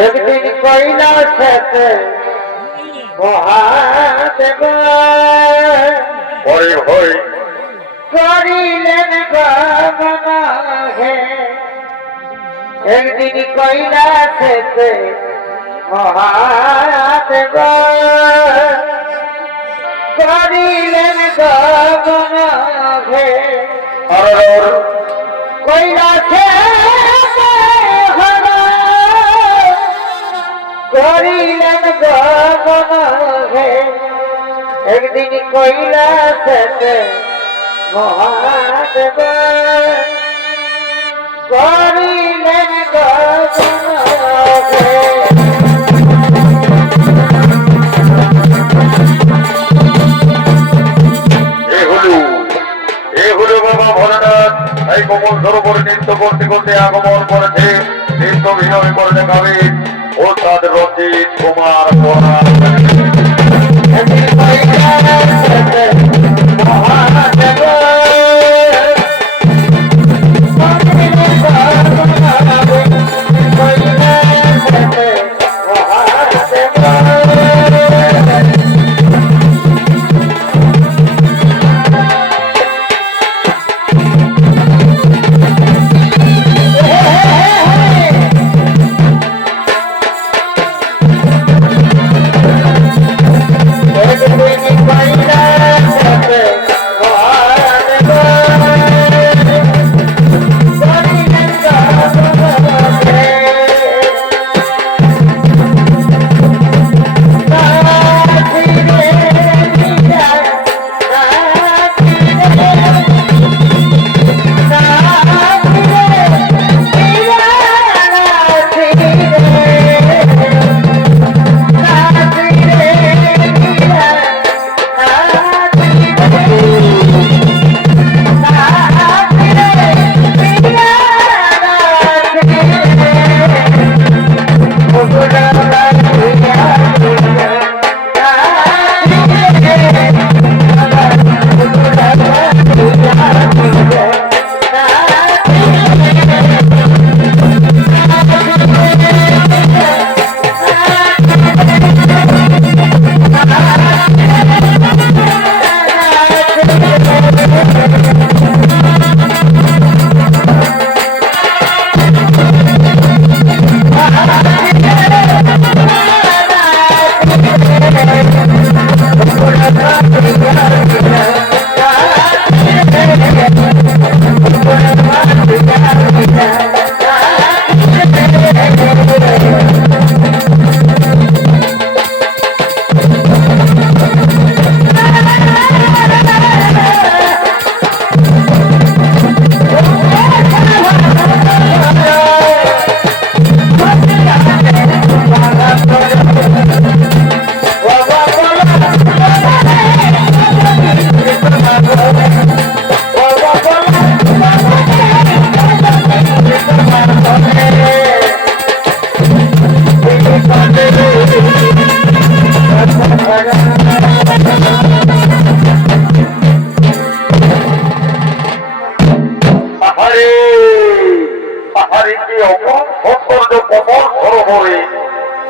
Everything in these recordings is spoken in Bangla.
একদিন কৈলাসেতে মহাদেব হরি হরি করিলেন গমন হে। একদিন কৈলাসেতে মহাদেব করিলেন গমন হে। কৈলাসে করিলেন গমন হে। একদিন কৈলাসেতে মহাদেব করিলেন গমন হে। বাবা ভোলেনাথ এই কোমল সরোবরে নৃত্য করতে করতে আগমন করেছে। নৃত্য বিনয় করে দেখাবে ও তাদের রঞ্জিত কুমার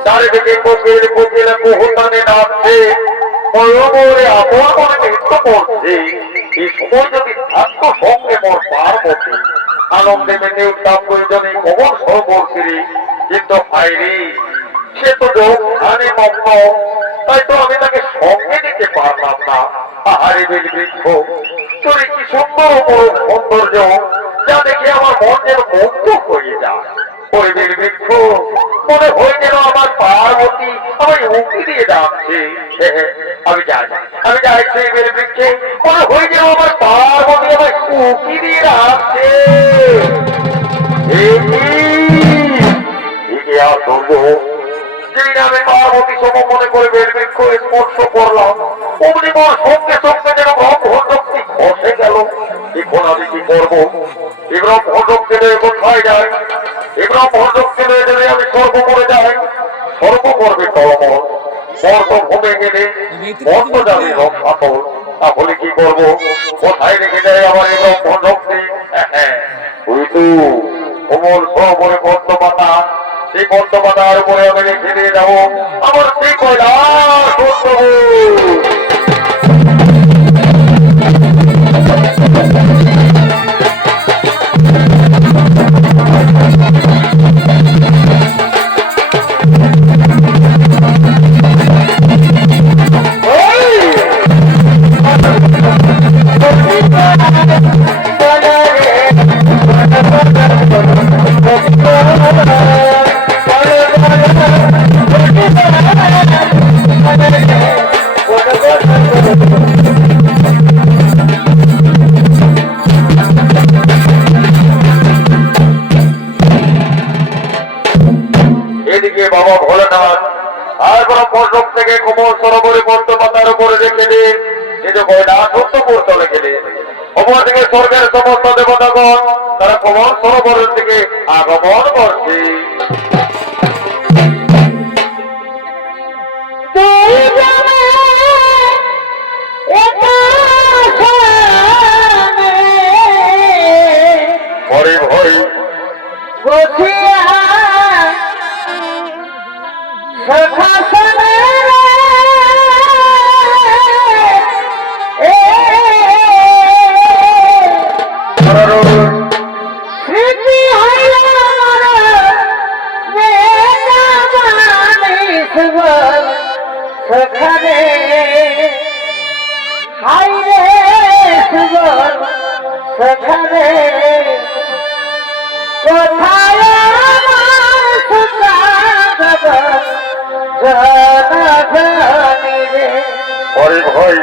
চারিদিকে কোকিল কোকিল কুহুতানে ডাকছে, ময়ূরে আপন মনে নৃত্য করছে। এই সময় যদি থাকতো সঙ্গে মোর পার্বতী, আনন্দে মেতে উঠতাম দুইজনে কবর সরোবর ফিরে। কিন্তু হায়রে, সে তো ধ্যানে মগ্ন, তাই তো আমি তাকে সঙ্গে নিতে পারলাম না। আহারে বেল বৃক্ষ, তোর কি সুন্দর অপরূপ সৌন্দর্য, যা দেখে আমার মন যেন মুগ্ধ হয়ে যায়। ওই বেল বৃক্ষ মনে হয় যেন আমার পার্বতী আমায় উঁকি দিয়ে ডাকছে। আমি যাই সেই বেল বৃক্ষে, মনে হয় যেন আমার পার্বতী আমায় উঁকি দিয়ে ডাকছে। যেই নামে পার্বতী সম মনে করে বেল বৃক্ষ স্পর্শ করলাম, অমনি মোর সঙ্গে সঙ্গে যেন ব্রহ্মশক্তি খসে গেল। এখন আমি কি করবো? এই ব্রহ্মশক্তি কোথায় যায়? এই ব্রহ্মশক্তি যদি আমি স্বর্গ করে যাই, স্বর্গ করবে টলমল, স্বর্গ ভূমে গেলে মর্ত যাবে রসাতল। তাহলে কি করবো? কোথায় রেখে যায় আমার এই ব্রহ্মশক্তি? তুই তো কোমল সরোবরে পদ্ম পাতা, সেই পদ্মপাতার উপরে আমি রেখে দিয়ে যাবো আমার সেই কৈলাস উৎসব। এদিকে বাবা ভোলেনাথ তারপর মণ্ডপ থেকে কোমল সরোবরে পদ্মপাতার উপরে রেখে দিন কিন্তু কৈলাস উত্তপুর চলে গেলে অপর থেকে স্বর্গের সমস্ত দেবতাগণ তারা কোমল সরোবরের দিকে আগমন করছে। হরি হরি হরি ভাই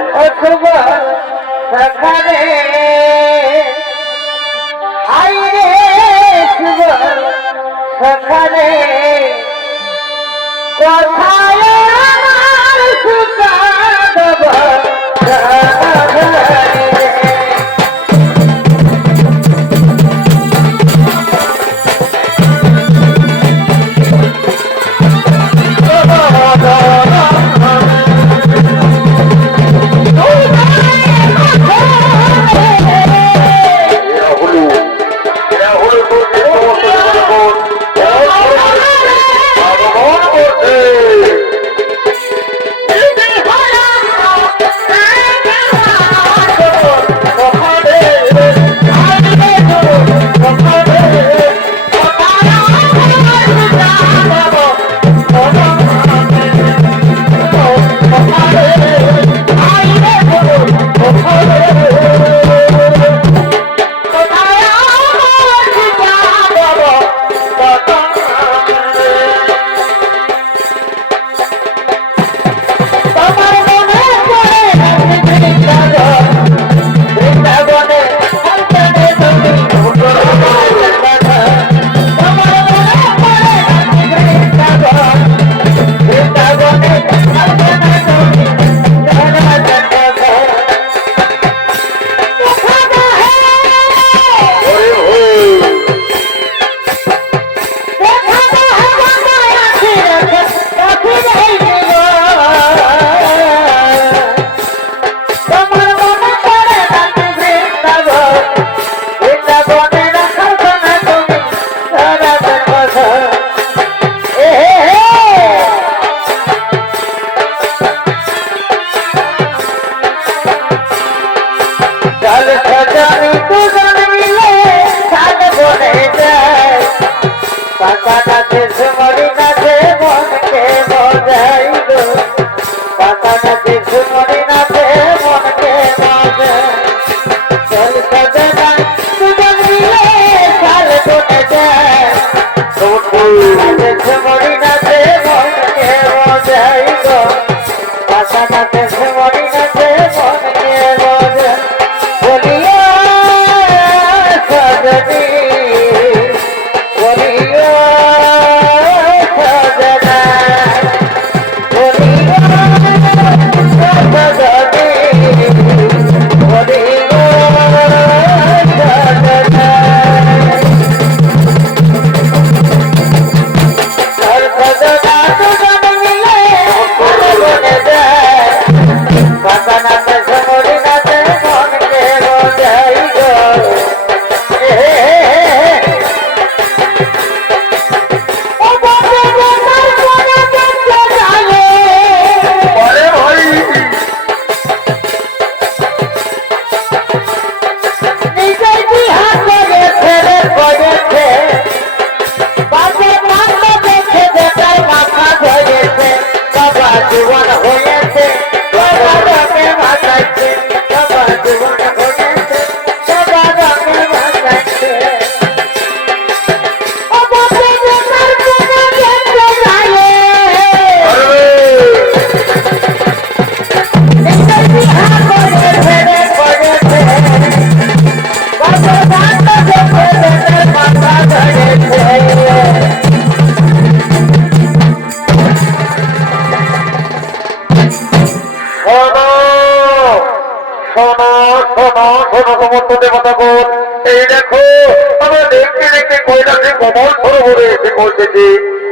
এসেছে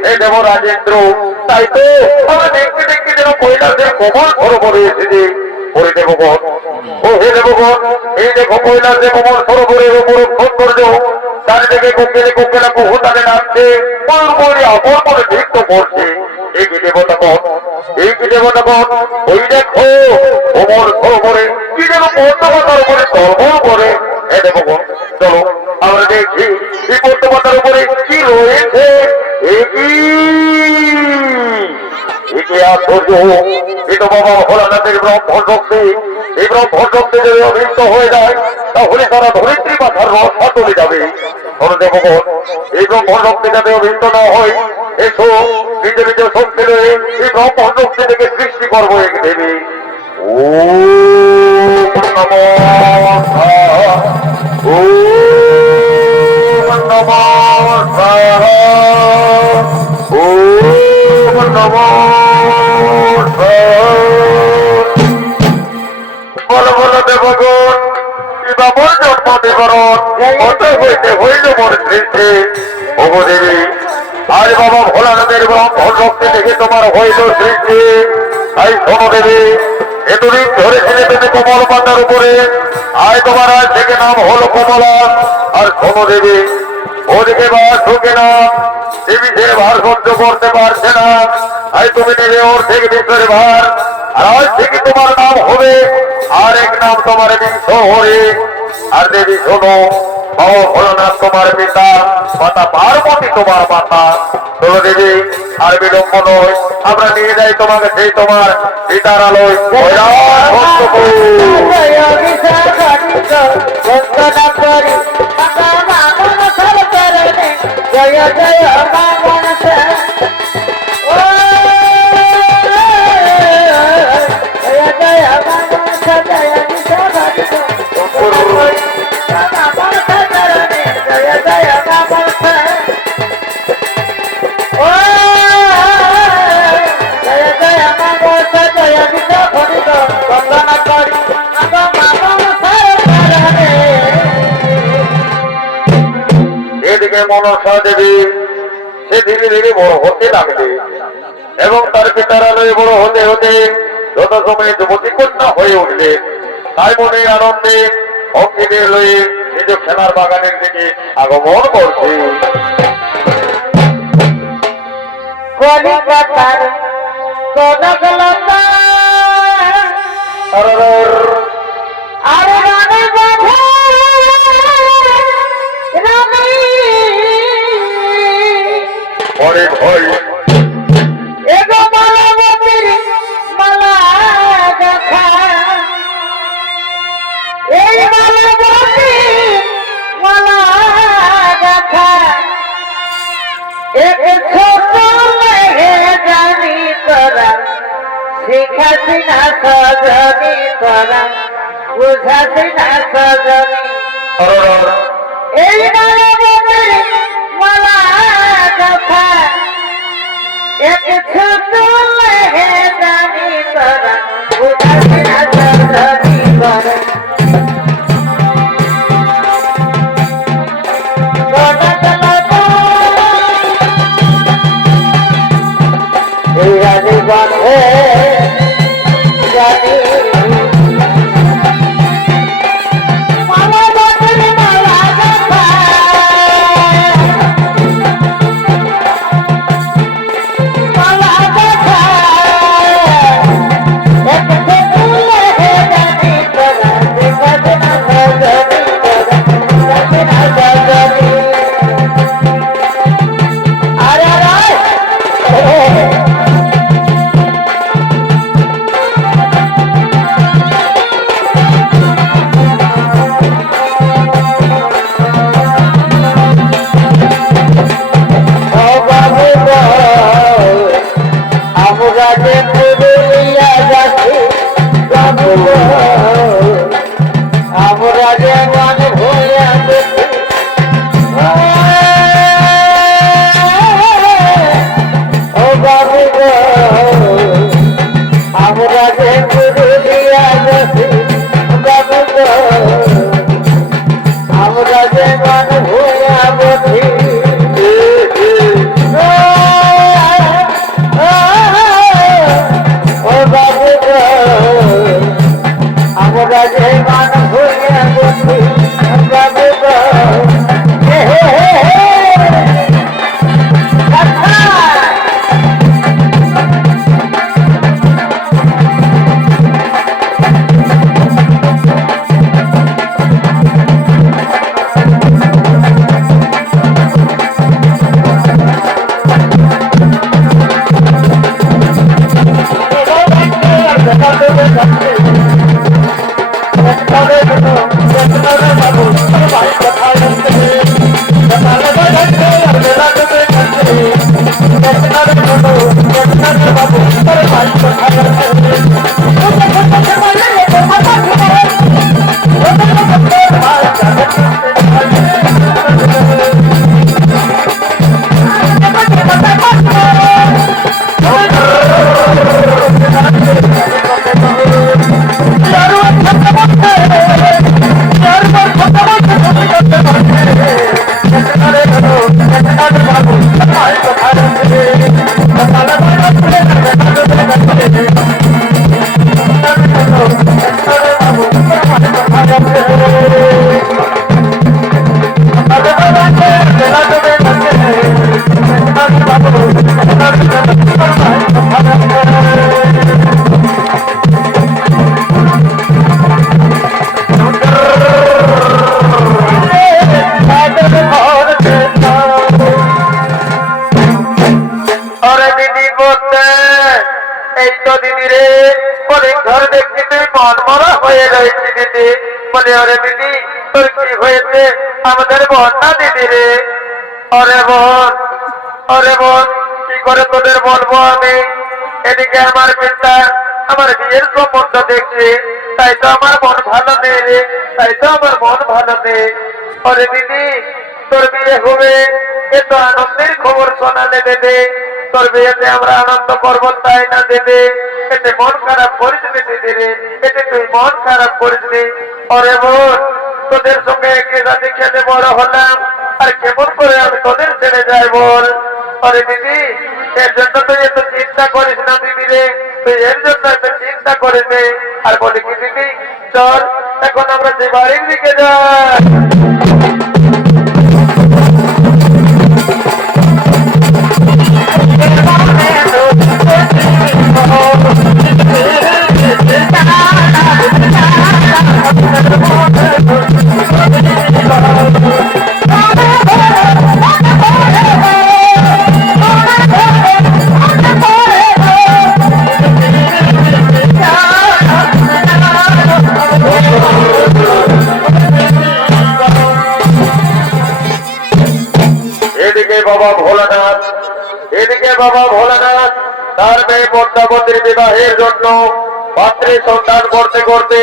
এই দেব রাজেন্দ্র। তাই তো আমরা দেখতে দেখতে যেন কৈলাসের কোমল সরোবরে এসেছে। ওরে দেবগণ, ও হে দেবগণ, এই দেখো কৈলাসে কোমল সরোবরের উপর সৌন্দর্য, চারিদিকে কোকিলে কোকিলা কুহুতানে নাচছে, ময়ূর আপন করে নৃত্য করছে। এই কি দেবতাগণ, এই কি দেবতাগণ, ওই দেখো কোমল সরোবরে কি যেন পদ্মপাতার উপরে তর্পণ করে। হে দেবগণ, চলো আমরা দেখি এই পদ্মপাতার উপরে কি রয়েছে। আশ্চর্য, এই তো বাবা ভোলানাথের ব্রহ্মণ শক্তি। এই ব্রহ্মণ শক্তি যদি অভিষ্ট হয়ে যায় তাহলে তারা ধরিত্রী মাথার রসা চলে যাবে। দেবগণ, এই ব্রহ্মণ শক্তি যাতে অভিষ্ট না হয়, এসো নিজে নিজে শক্তি রয়ে এই ব্রহ্মণ শক্তি থেকে সৃষ্টি করবো এক দেবী। ও বলো বলো দেবগণ, কি বাবর জন্ম বিবরণ কত হইতে হইল মোর সৃষ্টি। ওগো দেবী, আজ বাবা ভোলানাথের ব্রহ্মণ শক্তি থেকে তোমার হইল সৃষ্টি। তাই শোনো দেবী, এতদিন ধরেছিলে তুমি কোমল পাতার উপরে, আয় তোমার আজ থেকে নাম হলো কমলা। আর শোনো দেবী, ওদিকে বাস ঢুকে না, দেবী সে ভার সহ্য করতে পারছে না, তাই তুমি নেবে ওর থেকে বিশ্বের ভার। আর আজ থেকে তোমার নাম হবে আর এক নাম তোমার বিংশ হরে। আর দেবী শোনো, বাবা ভোলানাথ তোমার পিতা, মাতা পার্বতী তোমার মাতা। চলো দেবী, আর বিলম্ব নয়, আমরা নিয়ে যাই তোমাকে সেই তোমার পিতার আলোয় জয় জয় এদিকে মনসা দেবী সে ধীরে ধীরে বড় হতে লাগলে এবং তার পিতার আলোয় বড় হতে হতে যত সময় যুবতী কন্যা হয়ে উঠলে। তাই মনে আনন্দে অঙ্কিদের লয়ে নিজ খেলার বাগানের দিকে আগমন করছে। কলিকাতার কনকলতা আর রানী বাধা রানী পরে ভয় এগো মালাবতীর মালা গাথা, এই মালাবতীর মালা গাথা এক ছোট লেহে জানি তোরা, শিখাছি না সজনী তোরা, বুঝাছি না সজনী। এই মালাবতীর মালা গাথা এক ছোট লেহে জানি তোরা, বুঝাছি না সজনী তোরা। রানী বাঁধে রানী মালা বাঁধের মালা গাথা, মালা গাথা এক ফুলে হে জানি তোরা, দেখাতে না সজনী তোরা, দেখাতে না সজনী। আরে আরে अरे दीदी बोलते এই তো দিদি রে বলে ঘর দেখতে তুই মন মরা হয়ে রয়েছে দিদি বলে ওরে দিদি তোর কি হয়েছে আমাদের বোন না দিদি রে ওরে বোন কি করে তোদের বলবো আমি এদিকে আমার পিতা আমার বিয়ের সম্বন্ধ দেখছে তাই তো আমার মন ভালো নেই রে তাই তো আমার মন ভালো নেই ওরে দিদি তোর বিয়ে হবে এ তো আনন্দের খবর শোনালে দেবে তোর বিয়েতে আমরা আনন্দ করবো তাই না দেবে এতে মন খারাপ করিস নি দিদি রে এতে তুই মন খারাপ করিস নি ওরে বোন তোদের সঙ্গে একই সাথে খেলে বড় হলাম আর কেমন করে আমি তোদের ছেড়ে যাই বল ওরে দিদি এর জন্য তুই এত চিন্তা করিস না দিদি রে তুই এর জন্য এত চিন্তা করিস নে আর বলি কি দিদি চল এখন আমরা যে বাড়ির দিকে যাই এদিকে বাবা ভোলানাথ তার মেয়ে পদ্মাবতীর বিবাহের জন্য পাত্রী সন্ধান করতে করতে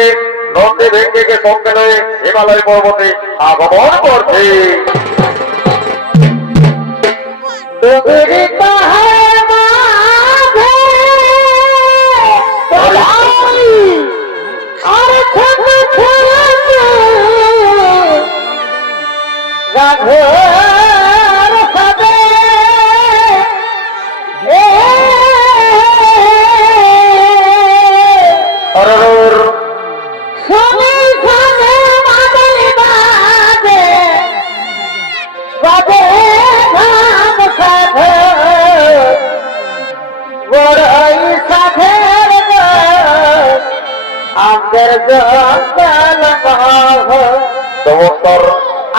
নন্দী ভেঙ্গে সঙ্গে নিয়ে হিমালয় পর্বতে আগমন করছে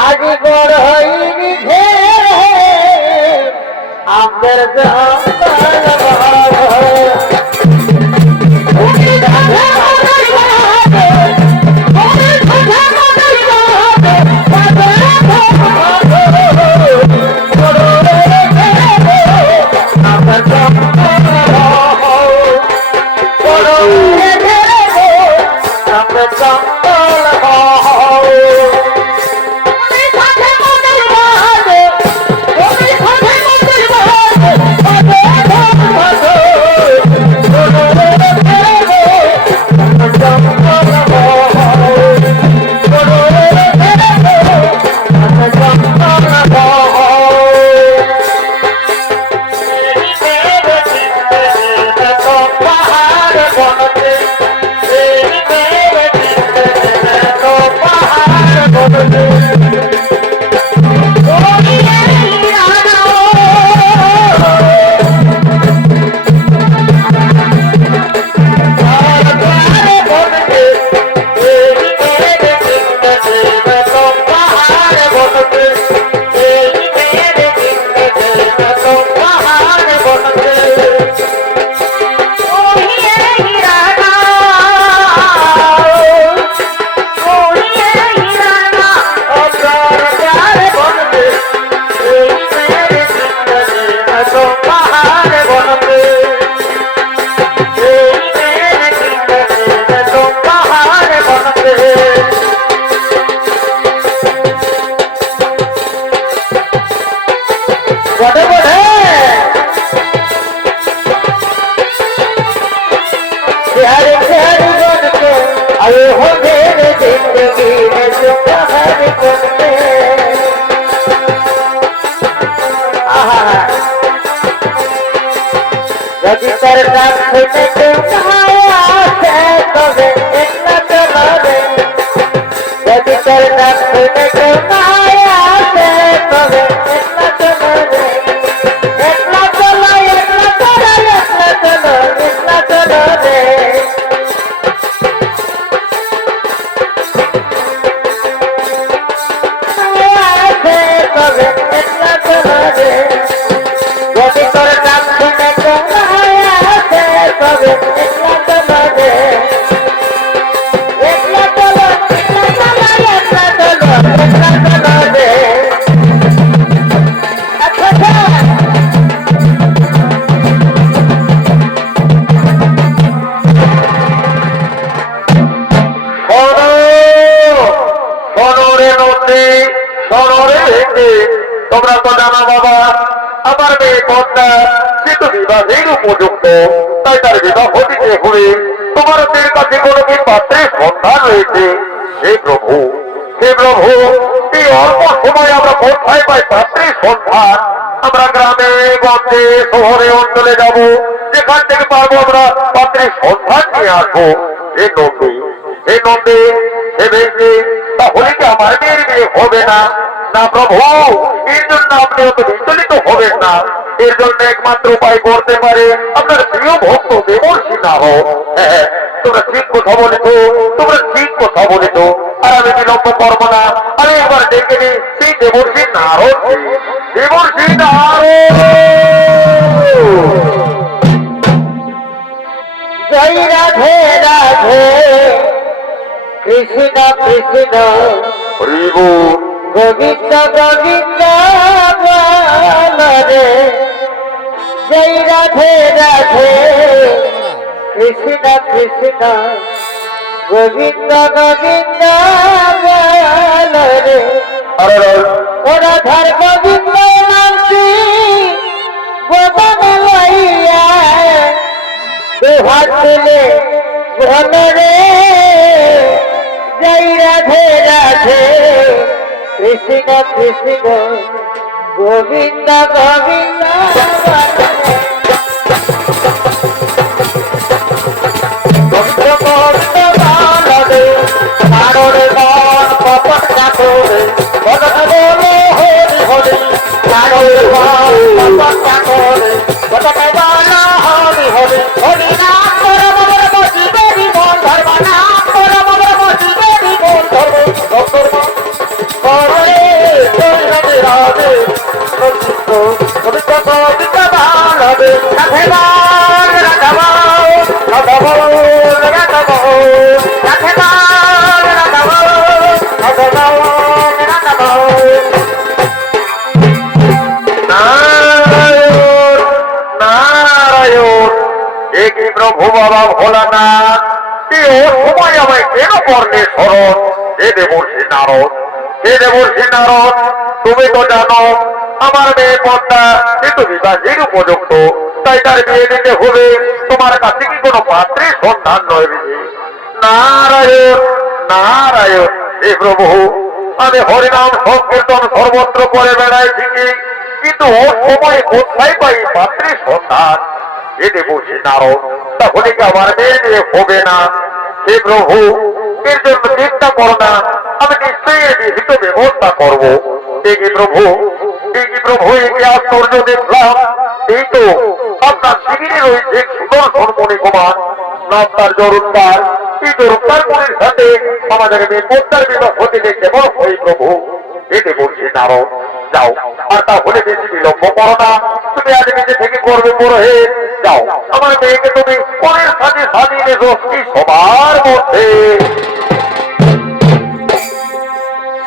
আজ বড় হইনি আমাদের যদি তোর ডাক শুনে কেউ নায় আসে তবে একলা চলো রে যদি তোর ডাক শুনে কেউ নায় আসে তবে একলা চলো রে একলা চলো একলা চলো একলা চলো একলা চলো রে আসে তবে একলা চলো রে যদি তোর ডাক শুনে কেউ নায় আসে তবে একলা চলো রে একলা চলো একলা চলো একলা চলো একলা চলো রে আচ্ছা শোনো রে নন্দী, শোনো রে ভেঙে, তোমরা তো জানো বাবা আমার মেয়ে কন্যা সে তো বিবাহের উপযুক্ত, তাই তার বিবাহ দিতে হবে। তোমাদের কাছে কোনো কি পাত্রের সন্ধান রয়েছে? হে প্রভু, হে প্রভু, এই অল্প সময় আমরা কোথায় পাই পাত্রের সন্ধান? আমরা গ্রামে গঞ্জে শহরে অঞ্চলে যাব, যেখান থেকে পারবো আমরা পাত্রের সন্ধান নিয়ে আসবো। হে নন্দী, হে নন্দী, হে ভেঙে, তাহলে কি আমার মেয়ের বিয়ে হবে না? না প্রভু, এর জন্য আপনি অত বিচলিত হবেন না। এর জন্য একমাত্র উপায় করতে পারে আপনার প্রিয় ভক্ত দেবর্ষী না হোক। হ্যাঁ, তোমরা ঠিক কথা বলেছ, তোমরা ঠিক কথা বলেছ। আর আমি বিলম্ব করবো না, আমি একবার ডেকে নিই সেই দেবর্ষী নারদ, দেবর্ষী নারদ। জয় রাধে রাধে কৃষ্ণ কৃষ্ণ হরিব গোবিন্দ গোবিন্দ বল রে জয় রাধে রাধে কৃষ্ণ কৃষ্ণ গোবিন্দ গোবিন্দ বল রে ওরা ধর গোবিন্দ নামছি গোবন লইয়া দুহাত তুলে বল রে জয় রাধে রাধে কৃষ্ণ কৃষ্ণ গোবিন্দ গোবিন্দ প্রভু বাবা ভোলানাথ, সময় আমায় কেন করলে স্মরণ? হে দেবর্ষী নারদ, হে দেবর্ষী নারদ, তুমি তো জানো আমার মেয়ে কন্যা কিন্তু বিবাহের উপযুক্ত, তাই তার বিয়ে দিতে হবে। তোমার কাছে কি কোনো পাত্রের সন্ধান নয়? নারায়ণ নারায়ণ। হে প্রভু, আমি হরিনাম সংকীর্তন সর্বত্র করে বেড়াই ঠিকই, কিন্তু ও সময় কোথায় পাই পাত্রের সন্ধান? এ দেবর্ষী নারদ, তাহলে কি আমার মেয়ের বিয়ে হবে না? হে প্রভু, এর জন্য চিন্তা করো না, আমি নিশ্চয়ই এর বিহিত ব্যবস্থা করবো। দেখি প্রভু, দেখি প্রভু, একে আশ্চর্য দেখলাম। এই তো আপনার শিবিরে রয়েছে সুদর্শন মণি কুমার, নাম তার জরুরদার। এই জরুরদার মণির সাথে আমাদের মেয়ে কন্যার বিবাহ হতে দেখতে বড় হই প্রভু। এতে বলছি নারদ, যাও, আর তাহলে বেশি বিলম্ব করো না। তুমি আজ নিজে থেকে করবে বড় হে, যাও আমার মেয়েকে তুমি পরের সাথে সাজিয়ে রেখো সবার মধ্যে।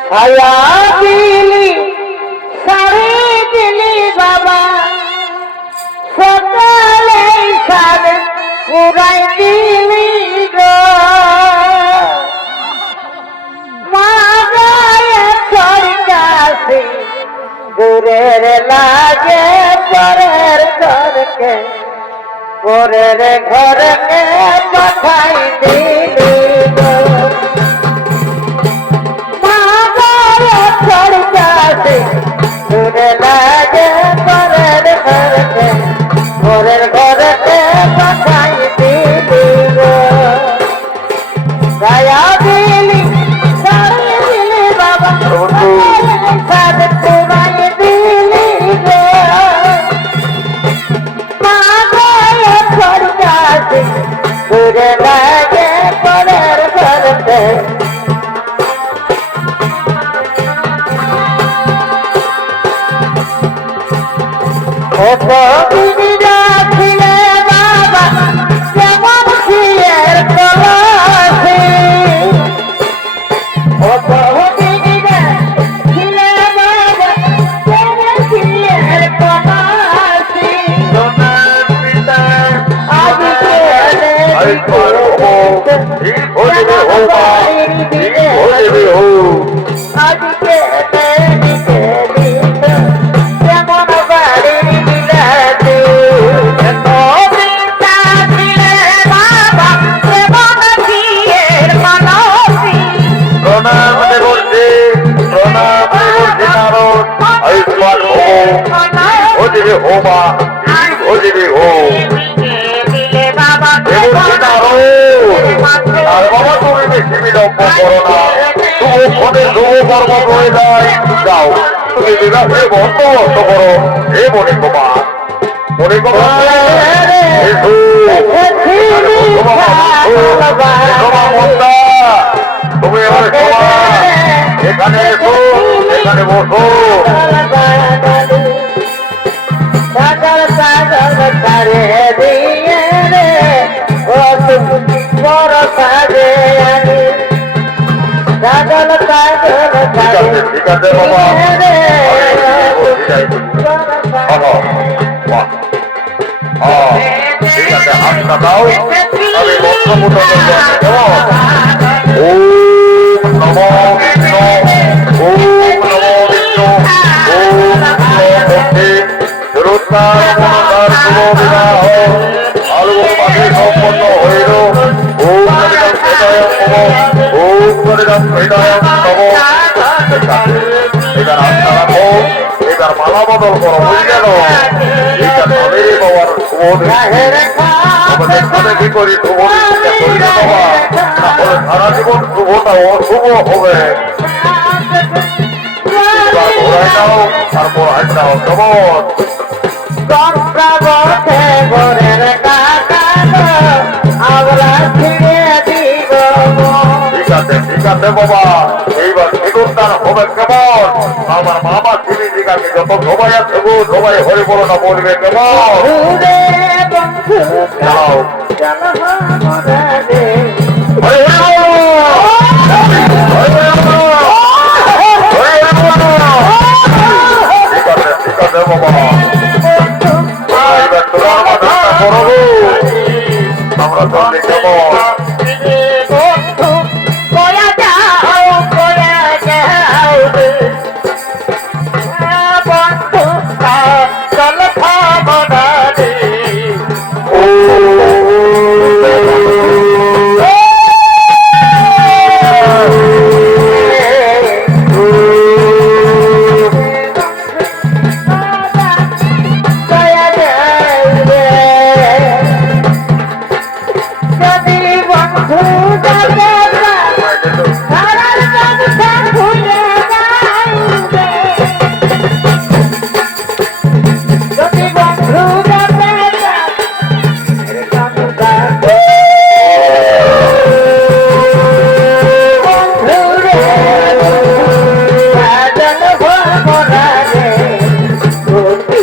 ছায়া দিলি সারে দিলি বাবা সকালে সারে পুরাই দিলি গো মা গায়ে সরকাশি দূরের লাগে পরের ঘরকে পরের ঘরকে পাঠাই দিলি গো লাগে পরের ঘরকে পরের ঘরকে ঘুরে লাগে পরের ঘরেতে কত দিদিরা ছিলে বাবা যেমন খিয়ের কলসি কত দিদিরা ছিলে বাবা যেমন খিয়ের কলসি সোনার পিতা আজকে আই করব এই ভোজবে হোবা এই ভোজবে হো আজকে দিতে দিতে যেমন বাড়ির বিলাতে এত বৃন্দা ছিলে বাবা যেমন খিয়ের কলসি প্রণাম দেবর্ষে নারদ আই করব এই ভোজবে হোবা এই ভোজবে হো দিলে বাবা দেবর্ষে নারদ আর বাবা তুমি বেশি বিলম্ব করো না শুভ ক্ষণে শুভ কর্ম হয়ে যায় যাও তুমি বিবাহে বন্দোবস্ত করো হে মনে কুমার মনে কুমার এসো তুমি আমার সভা এখানে এসো এখানে বসো পাগল পাগল করে দিয়ে রে ও বড় কাজে আনি পাগল পাগল করে ঠিক আছে বাবা ঠিক আছে হাতটা দাও আমি বস্ত্রপুটন ওম নমো বিষ্ণু ওম নমো বিষ্ণু ওম ভক্তি দুরুদ্ধার মনোধার শুভ বিবাহ আলু পাখি সম্পন্ন হইল ওম হরিদম হৃদয় নম ওম হরিদম হৃদয় নম এবার আস্থা রাখো এবার মালা বদল করো বুঝলে এটা তবে বাবার শুভ আমাদের সাথে কি করি শুভ করি না বাবা তাহলে সারা জীবন শুভটা অশুভ হবে এবার ঘোরাই দাও তারপর হাত দাও কেমন চক্রবর্তী ঘরের কাকা আমরা ছিঁড়ে দিব ঠিক আছে বাবা এইবার সিঁদুরদান হবে কেমন আমার মামা শিবিজিকাকে যত সবাই আছে গো সবাই হরি বলো না বলবে কেমন ঘুরে বন্ধু যাও চল আমরা রে হরি হরি বলো। হরি হরি বলো। ঠিক আছে বাবা এইবার তোরা আমার ধাক্কা করো গো। আমরা চললে কেমন বন্ধু কয়া যাও বন্ধু চল খাবনা রে কয়া যাও রে যদি বন্ধু যাবে সারার কথা ভুলে যাবে যদি বন্ধু যাবে বন্ধু রে সাজন ভরা রে বন্ধু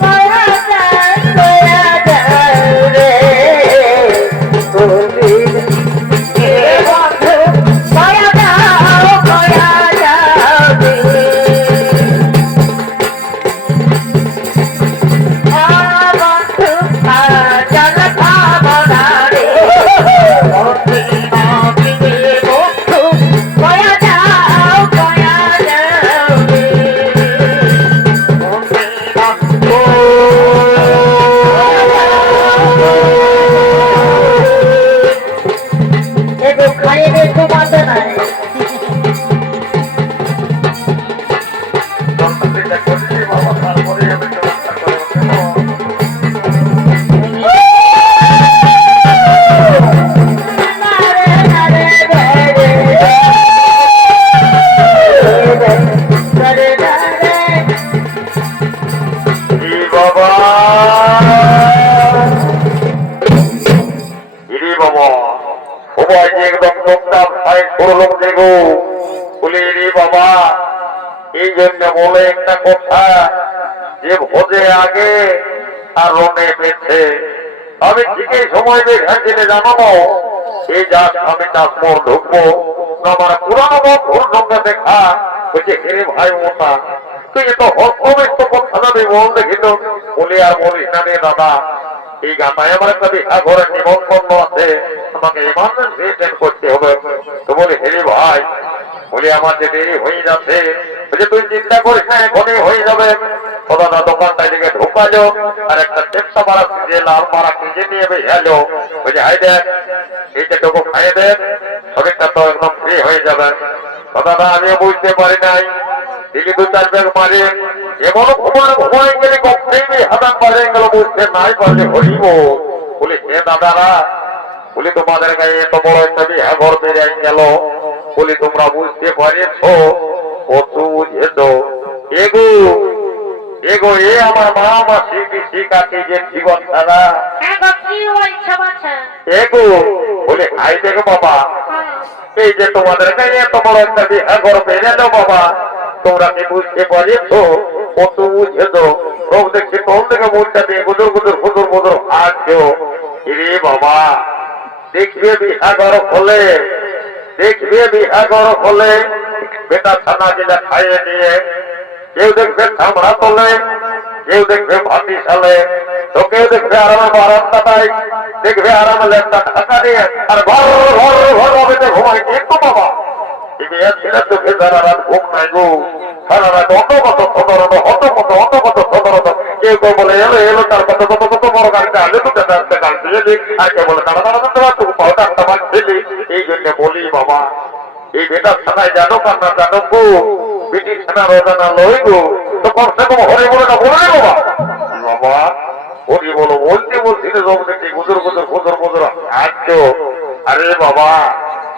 কয়া যাও রে বন্ধু কয়া যাও রে বন্ধু জল খাবনা রে বন্ধু কয়া যাও রে এগো খাইয়ে ঘুমাতে নাই বাবা তারপরে আমি ব্যবস্থা করবো কেমন বাবা বাবা এই জন্য বলে একটা কথা যে ভোজে আগে আর রনে পেছে আমি ঠিকই সময় বেঁধে জানাবো এই যা আমি চাষমোর ঢুকবো আমার পুরানো বন্ধুর সঙ্গে দেখা বলছে হেরে ভাই মোটা তুই এত হস্তমিষ্ট কথা যাবি বল দেখিল বলি আর বলিস না রে দাদা এই গাতায় আমার একটা বিঘা ঘরে নিমন্ত্রণ আছে আমাকে ইমার্জেন্সি অ্যাটেন্ড করতে হবে তো বলি হেরে ভাই বলি আমার যে দেরি হয়ে যাচ্ছে বলছে তুই চিন্তা করিস না এখনই হয়ে যাবে দাদা দোকানটা দিকে ঢুকালো আর একটা চেষ্টা মারা যে লাল মারা কিনে নিয়ে বেরিয়ালো বলছে হাই দেখ এই যে টুকু খাইয়ে দেন শরীরটা তো একদম ফ্রি হয়ে যাবে দাদা আমিও বুঝতে পারি নাই দিলি দু চার ব্যাগ মারে এমনও ঘুমায় গেলে কখনই হাতান পারে গেল বুঝতে নাই পারলে হরিব বলি হে দাদারা বলি তোমাদের গায়ে এত বড় একটা বিহা ঘর বেড়ে গেল বলি তোমরা বুঝতে পারেছ কত বুঝেছ এগো এগো এ আমার মা আমার শিখাতে যে জীবন ছাড়া এগো বলে খাই দেখো বাবা এই যে তোমাদের গায়ে এত বড় একটা বিহা ঘর বেড়ে যাও বাবা তোমরা কি বুঝতে পারেছ কত বুঝেছ সব দেখছি তোর থেকে মুখটা দিয়ে গুদুর গুদুর গুদুর গুদুর হাসছো রে বাবা দেখবে বিহাগর হলে বেটা ছানা যেটা খাইয়ে দিয়ে কেউ দেখবে চামড়া তোলে কেউ দেখবে ভাতি সালে তো কেউ দেখবে আরামে বারান্দাটাই দেখবে আরামে লেপটা ঢাকা দিয়ে আর ঘর ঘর ঘর হবে ঘুমাই একটু বাবা ছেলে চোখে সারা রাত ঘুম নাই গো সারা রাত অন্তগত সদরত অন্তগত সদরত কেউ কেউ বলে এলো এলো তার কত কত কত বড় গাড়িটা আগে তো গাড়ি দিয়ে দিক আর কেউ বলে তারা তারা তুমি পাওটা একটা মাছ খেলি এই জন্য বলি বাবা এই বেটা ছানায় জানো কান্না জানো গো বেটি ছানা রোজানা লই গো তো কমসে কম হরি বলে বলে বাবা বাবা হরি বলো বলতে বলছি রোগ দেখি গুজর গুজর গুজর গুজর আসছো আরে বাবা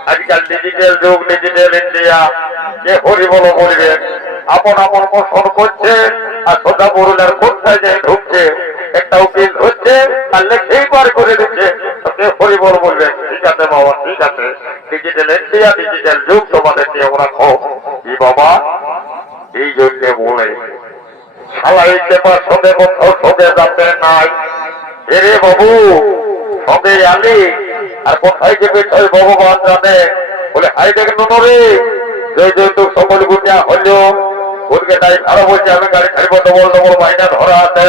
আজকাল ডিজিটাল যুগ ডিজিটাল ইন্ডিয়া কে হরি বলো বলবেন আপন আপন পছন্দ করছে আর সোজা বরুণের কোথায় যায় ঢুকছে একটা উকিল হচ্ছে আর লেখেই পার করে দিচ্ছে কে হরি বল বলবেন ঠিক আছে বাবা ঠিক আছে ডিজিটাল ইন্ডিয়া ডিজিটাল যুগ তোমাদের নিয়ে ওরা হোক কি বাবা এই জন্য বলে শালা এই পেপার সঙ্গে কোথাও সঙ্গে যাবে নাই এরে বাবু সঙ্গে আলি আর কোথায় যে বিষয় ভগবান জানে বলে হাই দেখ নুনরে যেহেতু সকল গুটিয়া হলো ওদিকে তাই ভালো বলছে আমি গাড়ি ছাড়বো ডবল ডবল বাইনা ধরা আছে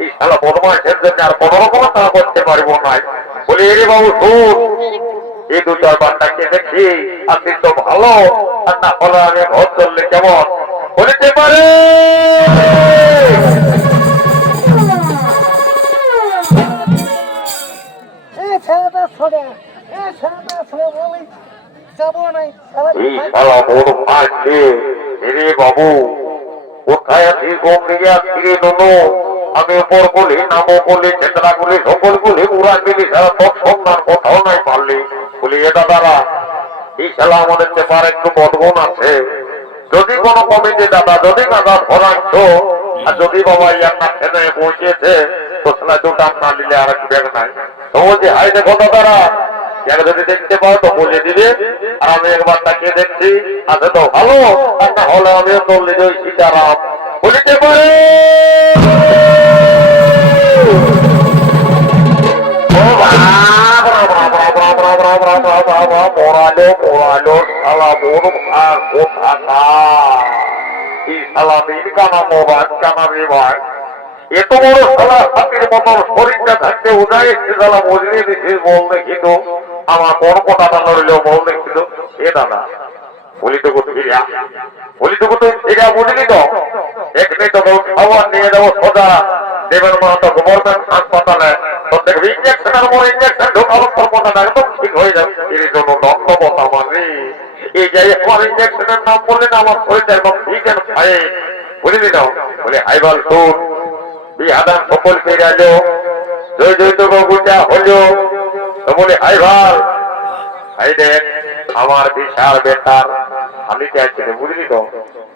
এই শালা বদমাইশের জন্য আর কোন রকম তা করতে পারবো না বলি এরে বাবু শুন এই দু চার বারটাকে দেখি আপনি তো ভালো আর না হলে আমি ঘর চললে কেমন বলিতে পারে বাবু কোথায় আছি ফিরে নুনু আমি উপর বলি নামো বলি চেতনা গুলি সকল গুলি উড়া দিলি সারা তোর সন্ধান কোথাও নাই পারলি বলি এটা দাদা এই খেলা আমাদের পেপার একটু বদগুণ আছে যদি কোন কমিটি দাদা যদি দাদা ধরাচ্ছ আর যদি বাবা ইয়ার না খেতে পৌঁছেছে তো সেটা দুটা না নিলে আর এক ব্যাগ নাই তো বলছি হাই দেখো দাদারা যদি দেখতে পাও তো বলে দিবে আর আমি একবার তাকিয়ে দেখছি আছে তো ভালো আর না হলে আমিও চললে ওই সীতারাম বলিতে পারে পড়ালো পড়ালো শালা বড় ভাগ কোথাকা এই শালা দিন কানা মোবাইল কানা রে ভাই এত বড় শালা হাতির মতন শরীরটা থাকতে উদয় এসছে শালা মজুরি দিছিস বল দেখিত আমার বড় কোটাটা নড়লেও বল দেখছিল এ দাদা বলিটুকু ফিরিয়া ফিরিয়া বুঝলি তো এখানে তো খাবার নিয়ে যাবো সোজা দেবেন মাহাতো গভর্নমেন্ট হাসপাতালে তো দেখবি ইঞ্জেকশনের পর ইঞ্জেকশন ঢোকানোর পর কথা একদম ঠিক হয়ে যাবে এর জন্য ধন্যবাদ আমার রে এই যে আমার ইঞ্জেকশনের নাম বললে না আমার শরীরটা একদম ঠিক আছে ভাই বুঝলি তো বলে হাইবাল সুর বিহাদান সকল ফিরে আলো জয় জয় তো গুটা হলো তো বলে হাইবাল হাই দেখ আমার বিশাল বেটার আমি চাইছি বুঝলি তো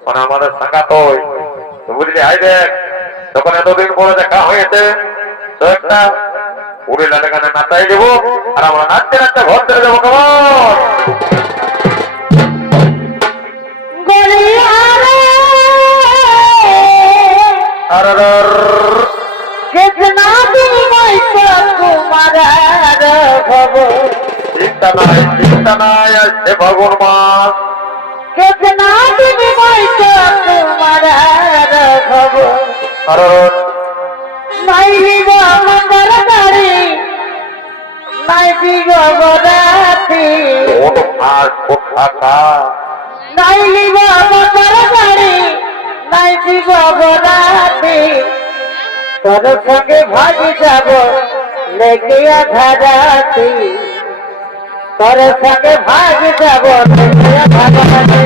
মানে আমাদের সাঙ্গা তো বুঝলি হাই দেখ তখন এতদিন পরে দেখা হয়েছে তো একটা উড়ে লাগানে নাচাই দেবো আর আমরা নাচতে নাচতে ঘর চলে যাবো কেমন করিয়ারে আর কেতনা বিনিময় তোমার খবর চিন্তা নাই আসছে ফাগুন মাস কেতনা বিনিময় তোমার খবর আর নাই দিব মঙ্গল গাড়ি নাই দিব রাতি কোন মাস কোথাকা নাই দিব মঙ্গল গাড়ি নাই দিব রাতি তোর সঙ্গে ভাগি যাব লেগে আধারাতি তোর সঙ্গে ভাগি যাব লেগে আধারাতি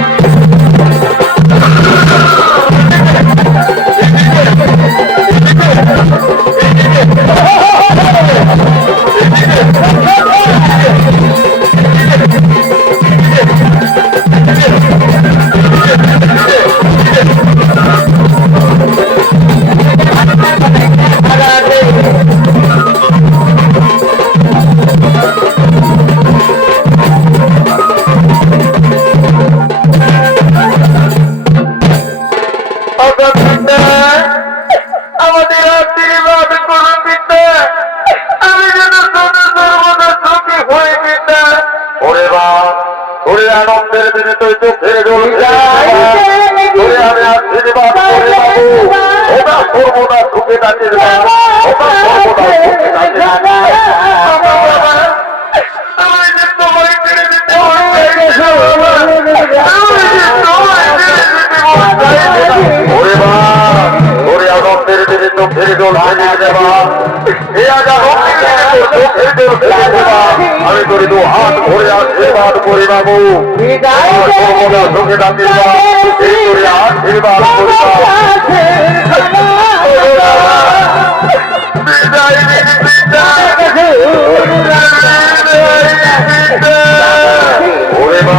আমাদের আশীর্বাদ করুন পিতা আমি যেন সর্বদা সুখী হয়ে পিতা ওরে বাপ ওরে আনন্দের দিনে তুই চোখের জল ওরে আমি আশীর্বাদ করে বাবু ওটা সর্বদা সুখে ডাকির ওটা সর্বদা সুখে ডাকির আমি যে তোমায় ছেড়ে দিতে ওরে বাপ ওরে আনন্দের দিনে চোখের জল ফেলে দেবা এ আজ চোখের জল ফেলে দেবা আমি করি দু হাত ভরে আশীর্বাদ করি বাবু সর্বদা চোখে ডাকিবা এই করে আশীর্বাদ করিবা বিদায় দিদি বিদায় ওরে মা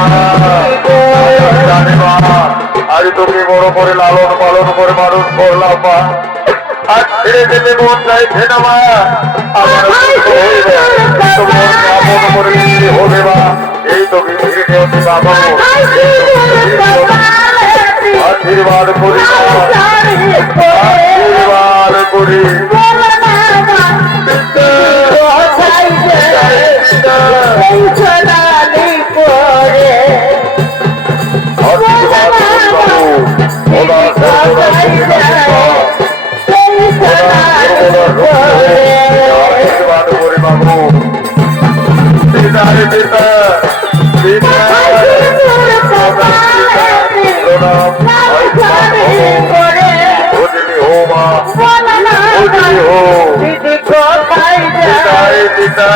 আজ তোকে বড় করে লালন পালন করে মানুষ করলাম মা আজ ছেড়ে যেতে মন চাইছে না মা আমার তোমার আপন করে নিতে হবে মা এই তোকে ফিরে হতে বাবা আশীর্বাদ করি আশীর্বাদ করি আশীর্বাদ করি বাবু পিতারে পিতা ভোজলি হো মা ভোজলি হো পিতারে পিতা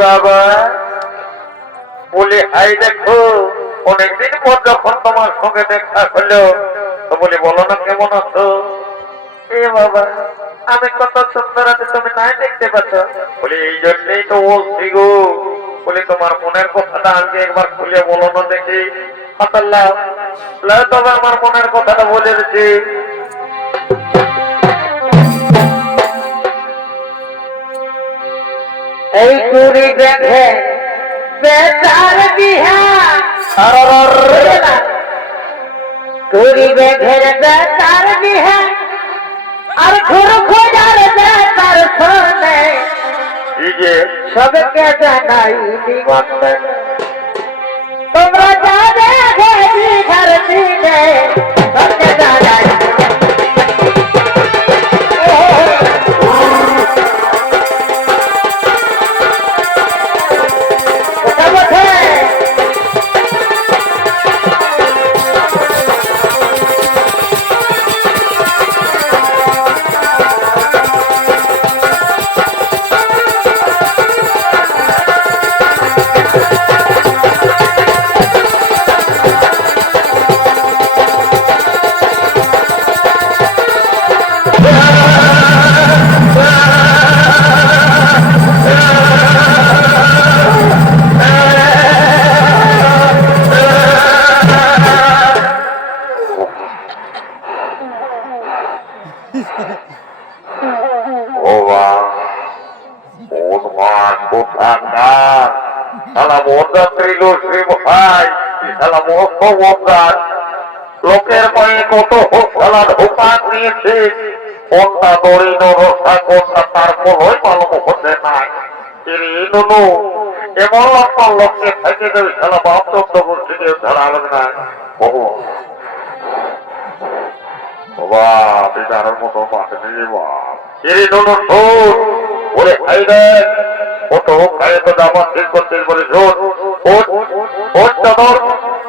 বাবা বলি হাই দেখো অনেকদিন পর যখন তোমার সঙ্গে দেখা হলো তো বলি বলো না কেমন আছো এ বাবা আমি কত সুন্দর আছে তুমি নাই দেখতে পাচ্ছ বলি এই জন্যই তো বলছি গো বলি তোমার মনের কথাটা আজকে একবার খুলে বলো না দেখি আল্লাহ তবে আমার মনের কথাটা বলে দিচ্ছি এই কুড়ি দেখে বেতার বিহা কুড়ি বেঘের বেতার বিহা আর ঘুর খোঁজার বেতার শোনে সবকে জানাই নিমন্ত্রণ তোমরা যা দেখে বিঘার দিনে সবকে জানাই ও বা ওমান কোথাকার শালা মোদা ত্রিলোশ্রী ভাই শালা মোক্ষ মোদার লোকের পায়ে কত শালা ঢোকা দিয়েছে কোনটা দড়িন রসা কোনটা তার কোনোই মালুম হতে নাই নুনু এমন লক্ষণ লোককে থেকে দেবে শালা বাপ চন্দ্র গোষ্ঠীকে ধরা হবে না বাবা বিদারের মতো মাঠে নিয়ে বাপ নুনু শোন ওরে খাই দেখ কত খাইয়ে তো দাবা ঠিক করছিস বলে শোন ওট ওট দৌড়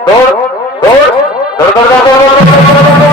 দৌড় দৌড় দৌড় দৌড় দৌড়